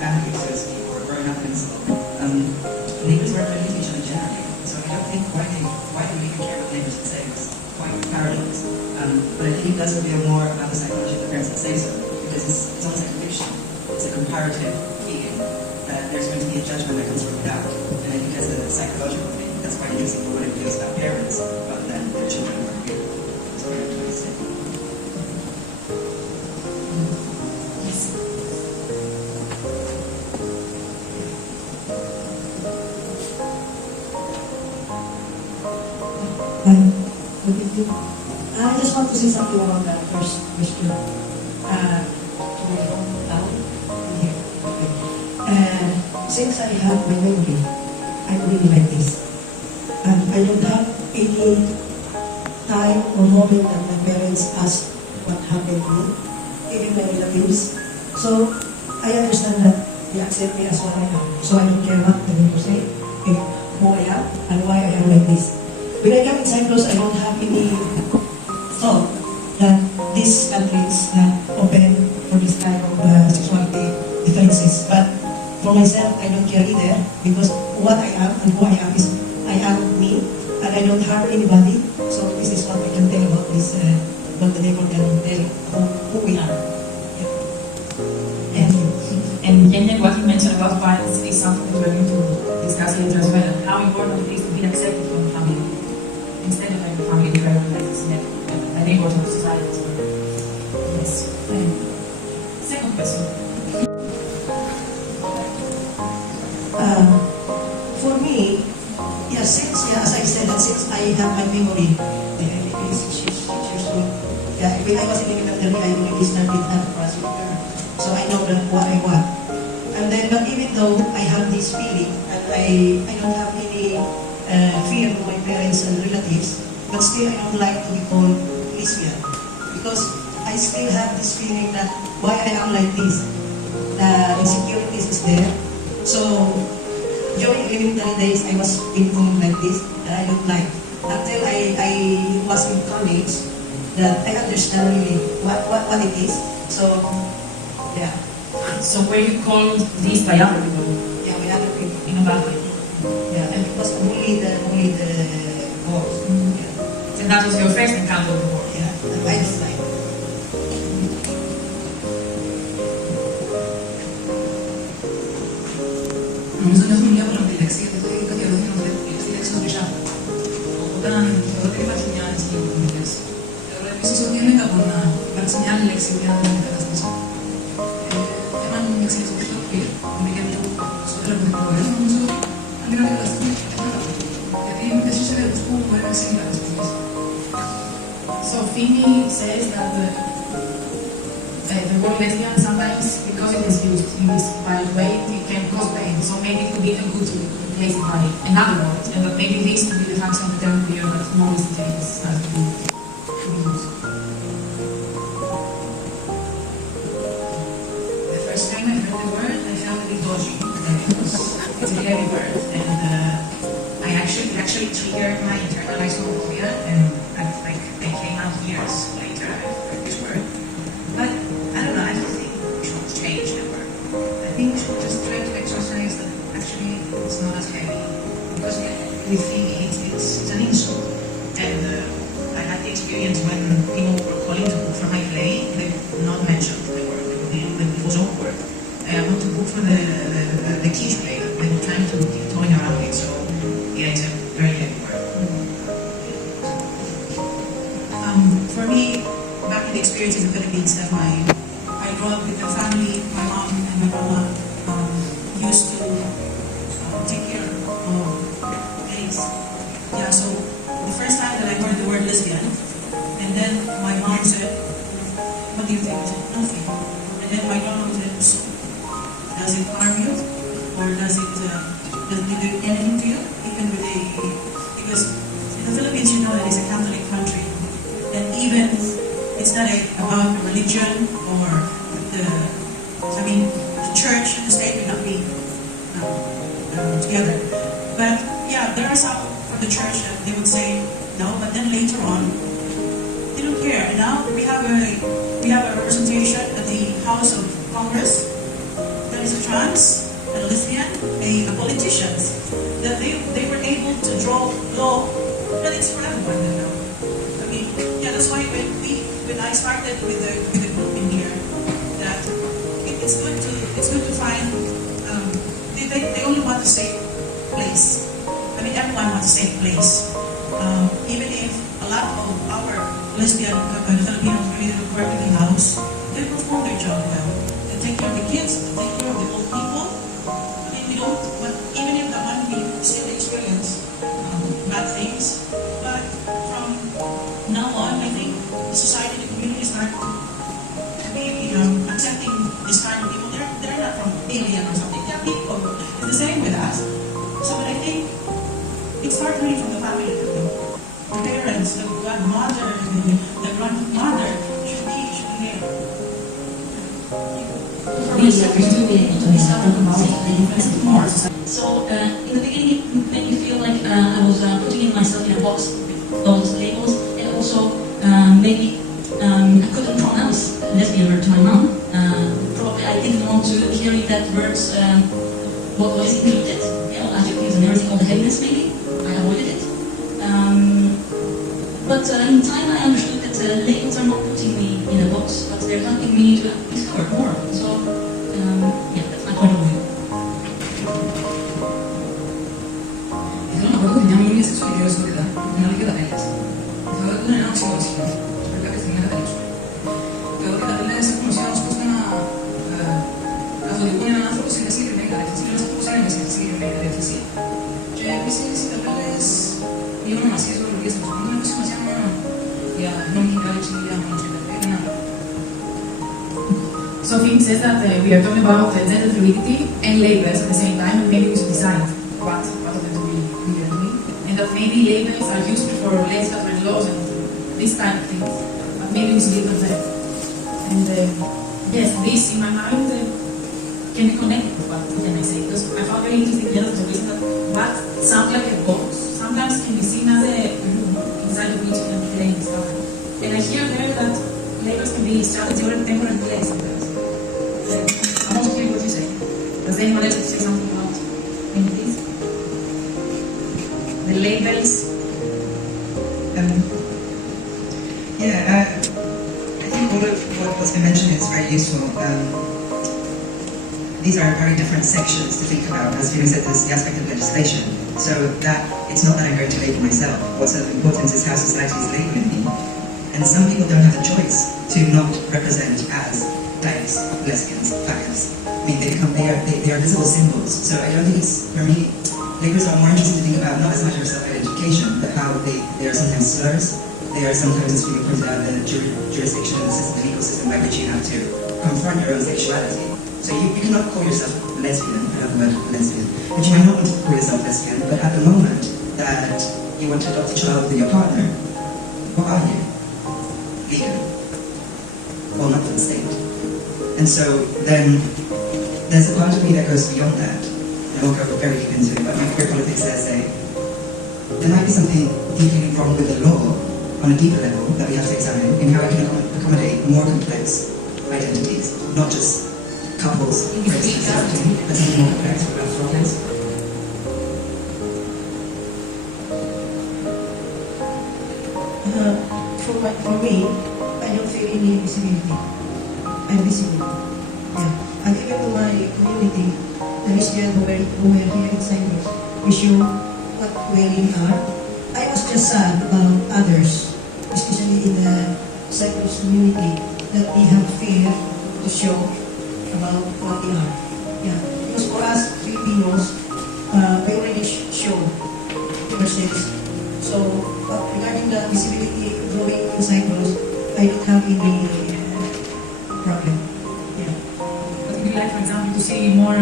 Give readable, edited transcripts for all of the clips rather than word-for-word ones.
family because people were growing up in neighbors weren't really to each other generally. So I don't think why do we even care what neighbors would say? It's quite a paradox. But I think it does reveal more about the psychology of the parents that say so, because it's almost like a fiction. It's a comparative feeling that there's going to be a judgment that comes from without. And I think as a psychological thing, that's quite useful for what it feels about parents rather than their children who are real. That's what I'm trying to say. Yes. Good evening. I just want to say something about that first question. To my hometown here. Since I have my memory, I'm really like this. I don't have any time or moment that my parents ask what happened to me, even my relatives. So I understand that they accept me as what I am. So I don't care what they will say, who I am, and why I am like this. When I come in Cyprus, I don't have any thought that this country is not open for this kind of sexuality differences. But for myself, I don't care either, because what I am and who I am is I am me, and I don't harm anybody. So this is what I can tell about this, what the neighbor can tell who we are. Thank you. And Yenyen, what you mentioned about violence is something that we're going to discuss later as well. How important it is to be accepted from the family, instead of having family development that is an important society as well. Yes. Second question. For me, as I said, that since I have my memory, maybe 6 years old, when I was in elementary, I already started practicing her. So I know that what I want. And then, but even though I have this feeling, and I don't have any fear of my parents and relatives, but still I don't like to be called lesbian, because I still have this feeling that why I am like this, the insecurities is there. So during elementary days, I was being called like this, and I don't like. Until I was in college, that I understand really what it is. So yeah. So were you called this by other people? Yeah, by other people. In a bad way? Yeah, and it was only the boys. Yeah. And that was your first encounter with the war? Yeah, and I don't like. Νομίζω ότι έχουμε μια παραπληξία, γιατί κάτι άλλο είναι στη λέξη των τρισάπων. Όταν θεωρώ ότι υπάρχει μια άλλη συγκεκριμένη λέξη. Θεωρώ επίσης ότι είναι κάπου να υπάρξει μια άλλη λέξη για να την καταστήσει. Εάν με εξελίξει το πιο είναι για το στο τρόπο του προγράμματος, νομίζω αν είναι να καταστήσει, γιατί είναι και στους έργους που μπορεί να συγκαταστήσει. So Fini says that the word lesbian sometimes, because it is used in this violent way, it can cause pain. So maybe it would be even good to replace it by another word, and that maybe this could be the function of the term here that more recently started to be used. The first time I heard the word, I felt a bit dodgy. It's a heavy word, and it actually triggered my internalized homophobia, and I came out years later. I heard this word, but I don't know. I don't think we should change the word. I think we should just try to exercise that actually it's not as heavy, because we think it's an insult, and I had the experience when people were calling to book for my play, they would not mention the word. It was awkward. I want to book for the kids play. They were trying to keep toying around it, so yeah, it's a very heavy word. For me, back in the experience in the Philippines, I grew up with a family. My mom and my grandma used to take care of gays. Yeah, so the first time that I heard the word lesbian, and then my mom said, "What do you think?" I said, "Nothing." And then my grandma said, "So, does it harm you, or does it do anything to you?" Even with because in the Philippines, you know that it's a Catholic country. And even it's not about religion or the church and the state will not be together. But yeah, there are some from the church that they would say no, but then later on they don't care. And now we have a representation at the House of Congress that father is a trans, a lesbian, a politician, that they were able to draw law that it's for everyone now. I mean, yeah, that's why when I started with the group in here, that it's good to find they only want a safe place. I mean, everyone wants a safe place. Even if a lot of our lesbian Filipinos really work in the house, they perform their job well. They take care of the kids, they take care of the old people. I mean, we don't, but even if that one we still experience bad things, but from now on, I think the society, the community start to be accepting this kind of people. They're not from alien or something. They're people. It's the same with us. So, but I think it starts really from the family. The parents, the godmother, the grandmother should be there. These opportunity to talk about the difference more. So in the beginning, it made me feel like I was putting myself in a box with those labels, and also maybe I couldn't pronounce lesbian word to my mom. Probably I didn't want to hear that words what was included, adjectives and everything, all the heaviness maybe. I avoided it. But in time I understood that labels are not putting me in a box, but they're helping me to discover more. So yeah, that's my point of view. Ήθελα να πω ότι μια μήνυμα σεξουαλική ευαισθητότητα την άλλη και τα τέλεια. Θεωρώ ότι είναι ένα αξιόλογο. Πρέπει κάποια στιγμή να καταλήξουμε. Θεωρώ ότι τα τέλεια έχουν ουσία ως ώστε να καθοδηγούν έναν άνθρωπο σε μια συγκεκριμένη κατεύθυνση και ένας άνθρωπος είναι μέσα σε συγκεκριμένη κατεύθυνση. Και επίσης οι ταπέλες οι ονομασίες ορολογίες των προσωπικών έχουν σημασία μόνο για νομική κάλυψη ή για μόνος και τέτοια. Δεν άλλο. So Finn says that we are talking about gender fluidity and labels at the same time, and maybe we should decide what of them to be doing, and that maybe labels are useful for legislative laws and this kind of things, but maybe we should leave them there. And yes, this in my mind can be connected to what can I say, because I found very interesting the reason that what sounds like a box sometimes can be seen as a room inside of which you can play and discover. And I hear there that labels can be strategy or a temporary place sometimes. I want to hear what you say. Does anyone else say something about any of this? The labels? I think all of what's been mentioned is very useful. These are very different sections to think about. As Fiona said, there's the aspect of legislation. So that it's not that I'm going to label myself. What's of importance is how society is labeling me. And some people don't have a choice to not represent as gays, lesbians, faggots. I mean, they are visible symbols. So I don't think it's, for me, labels are more interesting to think about not as much of self-identification, but how they are sometimes slurs. They are sometimes, as we pointed out, the jurisdiction of the system, the legal system by which you have to confront your own sexuality. So you cannot call yourself lesbian, I love the word lesbian, but you might not want to call yourself lesbian, but at the moment that you want to adopt a child with your partner, what are you? Legal. Well, not for the state. And so then there's a part of me that goes beyond that. I won't go very deep into it, but my queer politics says there might be something deeply wrong with the law on a deeper level that we have to examine in how we can accommodate more complex identities, not just couples, for instance, adopting, but something more complex for us problems. For me, I don't feel any visibility. I'm visible. Yeah. And even to my community, the lesbian who were here in Cyprus, we show what we really are. I was just sad about others, especially in the Cyprus community, that they have fear to show about what they are. Yeah. Because for us Filipinos, we already show ourselves. So regarding the visibility growing in Cyprus, I don't have any problem. Yeah. But would you like, for example, to see more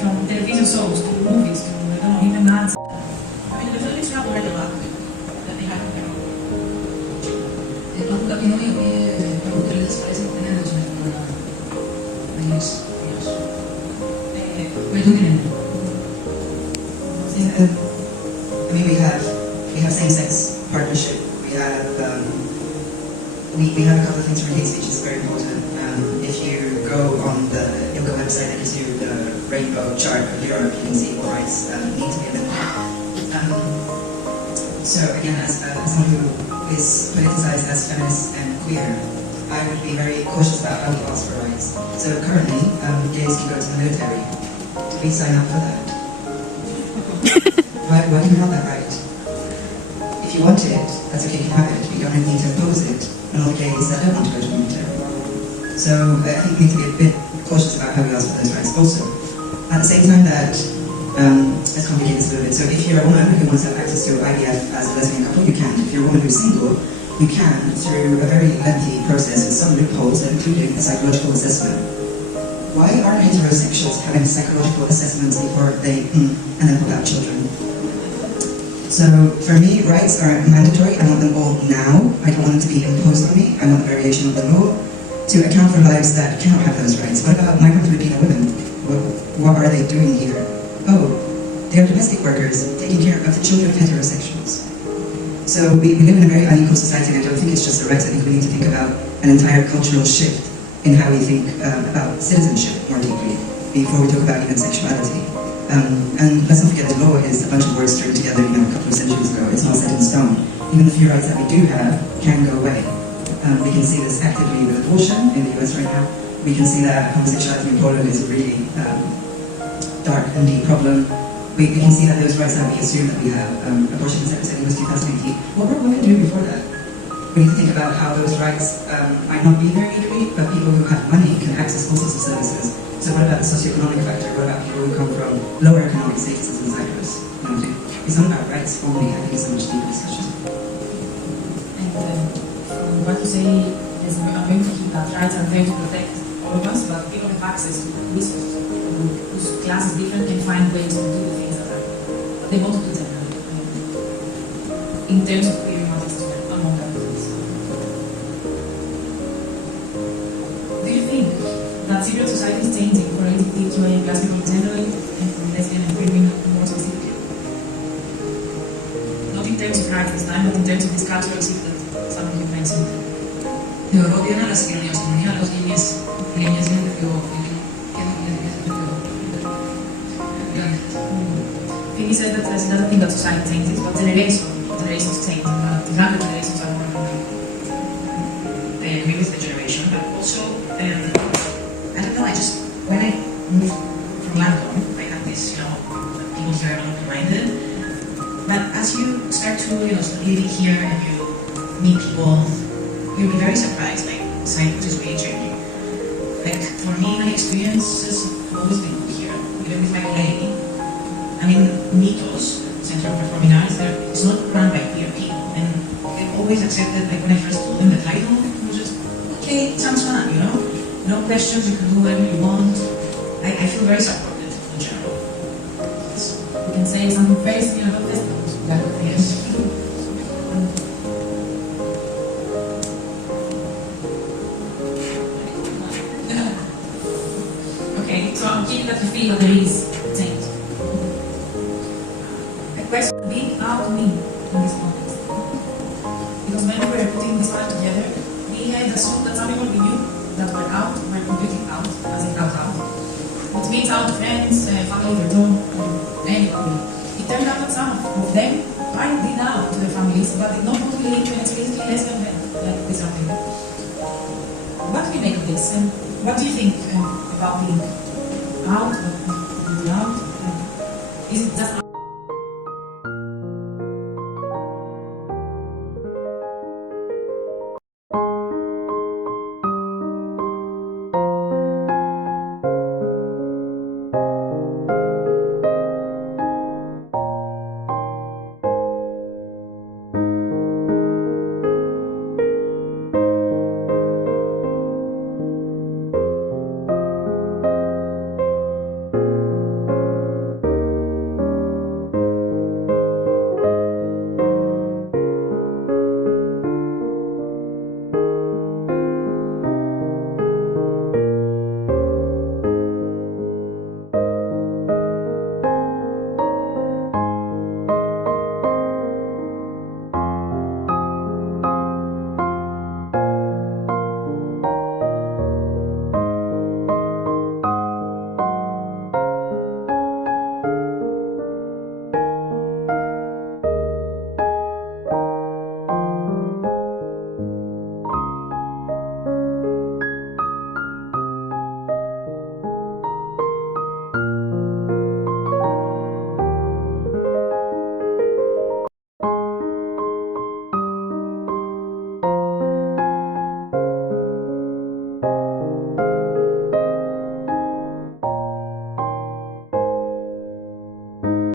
from television shows to movies to, I don't know, even ads? I mean, the Philippines have already a lot of it that they have their own. Υπάρχουν κάποιοι νόμοι οι οποίοι πραγματικά ασφαλίζουν την ένδοση να μιλήσει. Βοηθούν την ένδοση. I mean, we have same-sex partnership. We have a couple of things from hate speech is very important. If you go go on the yoga website that gives you the rainbow chart of Europe, you can see what rights need to be limited. So again, as someone who is politicized as feminist and queer, I would be very cautious about how we ask for rights. So currently, gays can go to the military. Do we sign up for that? Why do you have that right? If you want it, that's okay, you can have it. You don't need to impose it on all the gays that don't want to go to the military. So I think we need to be a bit cautious about how we ask for those rights also. At the same time that, let's complicate this a little bit. So if you're a woman who wants to have access to IVF as a lesbian couple, you can. If you're a woman who's single, you can through a very lengthy process with some loopholes, including a psychological assessment. Why aren't heterosexuals having psychological assessments before they and then pull out children? So for me, rights are mandatory. I want them all now. I don't want them to be imposed on me. I want a variation of the law to account for lives that cannot have those rights. What about migrant Filipino women? What are they doing here? Oh, they are domestic workers taking care of the children of heterosexuals. So we live in a very unequal society, and I don't think it's just the rights. I think we need to think about an entire cultural shift in how we think about citizenship more deeply before we talk about even sexuality. And let's not forget that law is a bunch of words thrown together a couple of centuries ago. It's not set in stone. Even the few rights that we do have can go away. We can see this actively with abortion in the US right now. We can see that homosexuality in Poland is a really dark and deep problem. We can see that those rights that we assume that we have, abortion consent was 2018. What were women doing before that? We need to think about how those rights might not be there legally, but people who have money can access all sorts of services. So what about the socioeconomic factor? What about people who come from lower economic statuses in Cyprus? It's not about rights only. I think it's a much deeper discussion. And from what you say, there's a very key that rights are there to protect all of us, but people have access to resources whose class is different can find ways to do the things that they want to do generally. In terms of creating access to them, among other things. Do you think that Cypriot society is changing for LGBTQIA plus people generally, and for lesbian and queer women more specifically? Not in terms of rights this time, but in terms of this cultural shift that some of you mentioned. Θεωρώ ότι είναι άλλες κοινωνίες στην κοινωνία, άλλες γενιές είναι πιο He said that she doesn't think that society changes, but generations change. The younger generations are more they agree with the generation, but also, I don't know, when I moved from London, I had this, people here are open-minded, but as you start to, start living here and you meet people, you'll be very surprised, like, Cyprus is really changing. Like, for me, my experiences have always been good here, even with my old lady. I mean, Int'l, Center of Performing Arts, it's not run by queer people, and they've always accepted, like when I first told them the title, it was just, okay, it sounds fun, No questions, you can do whatever you want. I feel very supported in general. We can say something very similar about festivals. Yes. Okay, so I'm keeping that you feel that there is change. A question being out me in this context. Because when we were putting this part together, we had assumed that some people we knew that were out were completely out, as in out. Which means out friends, family, their job, anybody. It turned out that some of them did out to their families, but did not want to live in explicitly lesbian men, like this something. What do we make of this? And what do you think about being out? Is it just